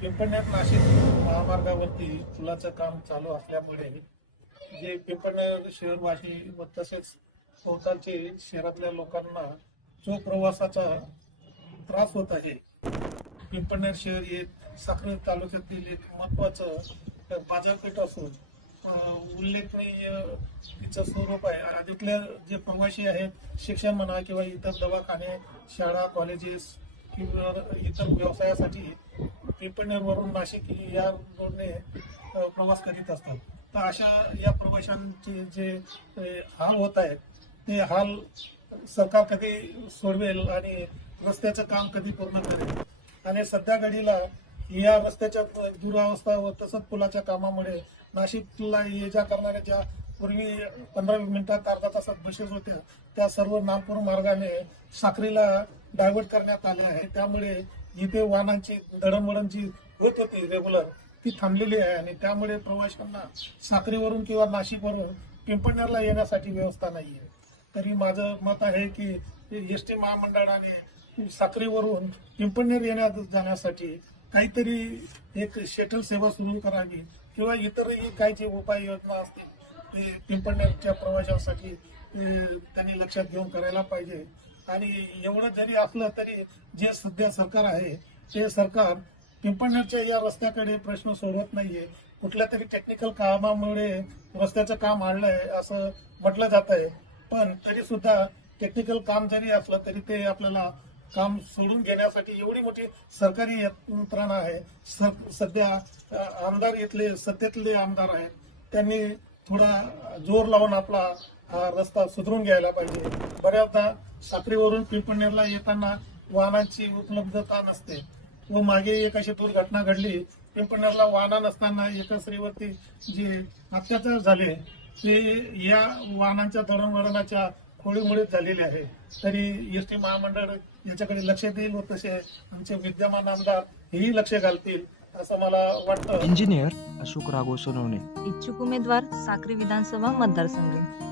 पिंपळनेर नाशिक महामार्गावरती पुलाचं काम चालू असल्यामुळे जे पिंपळनेर शहरवासी व तसेच भोवतालचे शहरातल्या लोकांना जो प्रवासाचा त्रास होत आहे. पिंपळनेर शहर हे साखरे तालुक्यातील एक महत्वाचं बाजारपेठ असून उल्लेखनीय तिचं स्वरूप आहे. आधीतले जे प्रवासी आहेत शिक्षण म्हणा किंवा इतर दवाखाने शाळा कॉलेजेस किंवा इतर व्यवसायासाठी पिंपळनेरवरून नाशिक या रोडने प्रवास करीत असतात. तर अशा या प्रवाशांचे जे हाल होत आहेत ते हाल सरकार कधी सोडवेल आणि रस्त्याचं काम कधी पूर्ण करेल? आणि सध्या घडीला या रस्त्याच्या दुरावस्था व तसंच पुलाच्या कामामुळे नाशिकला ये जा करणाऱ्या ज्या पूर्वी पंधरा मिनिटात अर्धा तासात बसेस होत्या त्या सर्व नागपूर मार्गाने साखरीला डायव्हर्ट करण्यात आल्या आहे त्यामुळे इथे वाहनांची दडणवडण जी होत होती रेग्युलर ती थांबलेली आहे आणि त्यामुळे प्रवाशांना साक्रीवरून किंवा नाशिकवरून पिंपळनेरला येण्यासाठी व्यवस्था नाही आहे तरी माझं मत आहे की एस टी महामंडळाने साक्रीवरून पिंपळनेर येण्या जाण्यासाठी काहीतरी एक शेटल सेवा सुरू करावी किंवा इतरही काही जे उपाययोजना असतील ते पिंपळनेरच्या प्रवाशांसाठी त्यांनी लक्षात घेऊन करायला पाहिजे. आणि एवढं जरी असलं तरी जे सध्या सरकार आहे ते सरकार पिंपळनेरच्या या रस्त्याकडे प्रश्न सोडवत नाहीये. कुठल्या तरी टेक्निकल कामामुळे रस्त्याचं काम आणलंय असं म्हटलं जात आहे पण तरी सुद्धा टेक्निकल काम जरी असलं तरी ते आपल्याला काम सोडून घेण्यासाठी एवढी मोठी सरकारी यंत्रणा आहे. स- सध्या आमदार इथले सत्तेतले आमदार आहेत. त्यांनी थोडा जोर लावून आपला हा रस्ता सुधारून घ्यायला पाहिजे. बऱ्याचदा साक्रीवरून पिंपळनेरला येताना वाहनांची उपलब्धता नसते. व मागे एक अशी दुर्घटना घडली. पिंपळनेरला वाहना नसताना एका स्त्रीवरती जे अत्याचार झाले ते या वाहनांच्या दळणवळणाच्या खोळीमुळेच झालेले आहे. तरी एस टी महामंडळ याच्याकडे लक्ष देईल व तसे आमचे विद्यमान आमदार हेही लक्ष घालतील असं मला वाटतं. इंजिनियर अशोक राघव सोनवणे. इच्छुक उमेदवार साक्री विधानसभा मतदारसंघ.